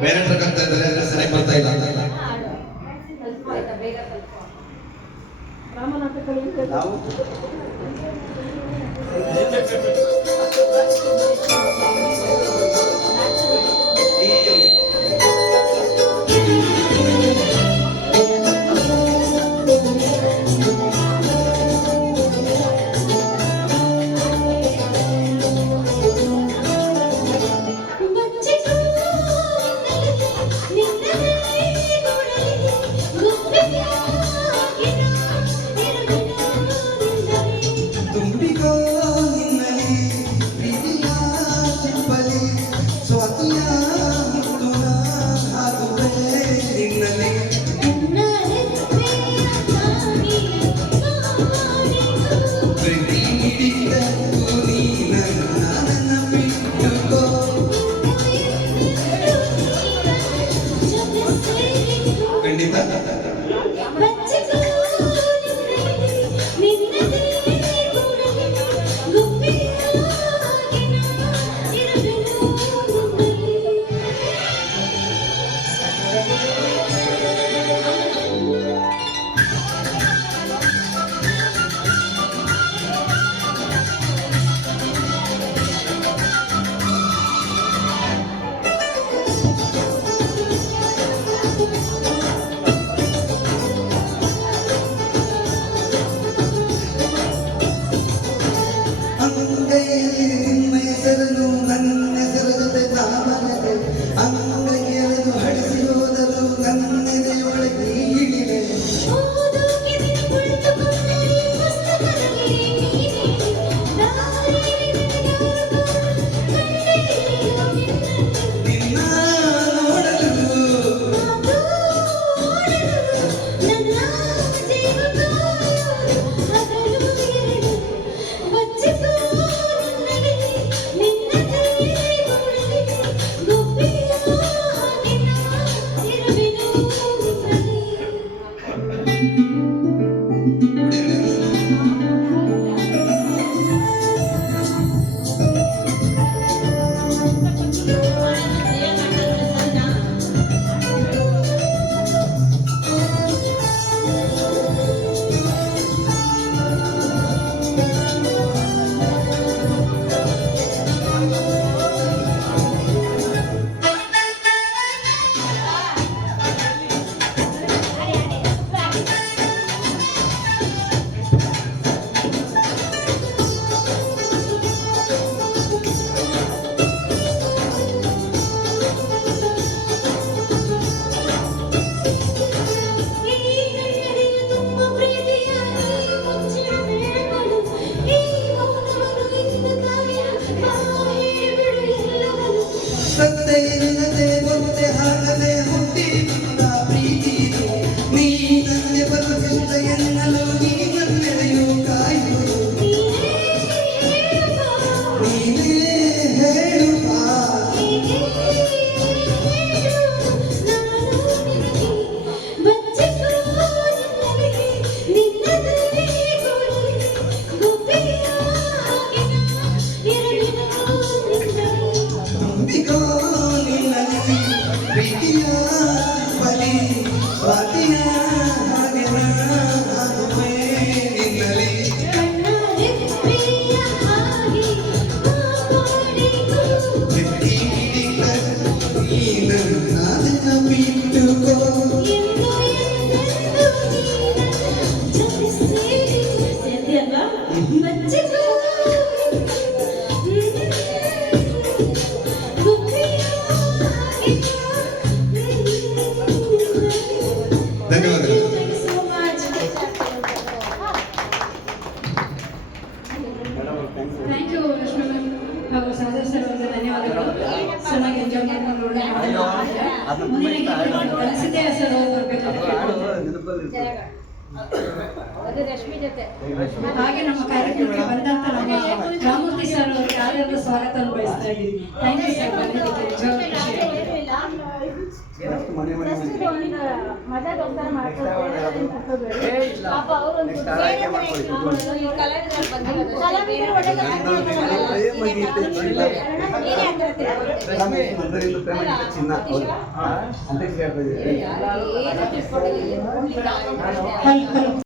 ಬೇರೆ ಟ್ರಕ್ ಇದ್ದಾರೆ ಅಂದ್ರೆ ಸರಿಯಾಗಿ ಬರ್ತಾ ಇಲ್ಲ. ನಾವು ಅಂಗೈಯಲ್ಲಿ ನಿನ್ನ ಹೆಸರನ್ನು ನನ್ನ ಹೆಸರ ಜೊತೆ ತಾಮನದೆ 五 ಸತ್ತೆ Thank you Lakshmi ma'am. ಹಾಗೂ ಸದಸ್ಯರು ಸರ್ ಅವರಿಗೆ ಧನ್ಯವಾದಗಳು. ಚೆನ್ನಾಗಿ ಎಂಜಾಯ್ ಮಾಡ್ಕೊಂಡು ಒಳ್ಳೆ ಬಳಸಿದ್ದೆ ಸರ್ ರಶ್ಮಿ ಜೊತೆ. ಹಾಗೆ ನಮ್ಮ ಕಾರ್ಯಕ್ರಮಕ್ಕೆ ಬಂದಂತ ನಮ್ಮ ರಾಮೂರ್ತಿ ಸರ್ ಅವರಿಗೆ ಆದರದ ಸ್ವಾಗತ ಬಯಸ್ತಾ ಇದ್ದೀನಿ. ಥ್ಯಾಂಕ್ ಯು ಸರ್ ಬಂದಿದ್ದಕ್ಕೆ ನಿಜವಾಗ್ಲೂ ಖುಷಿ ಏನೂ ಮನೆ ಮನೆ ಚಿನ್ನ. ಅಂತ ಕೇಳ್ತಾ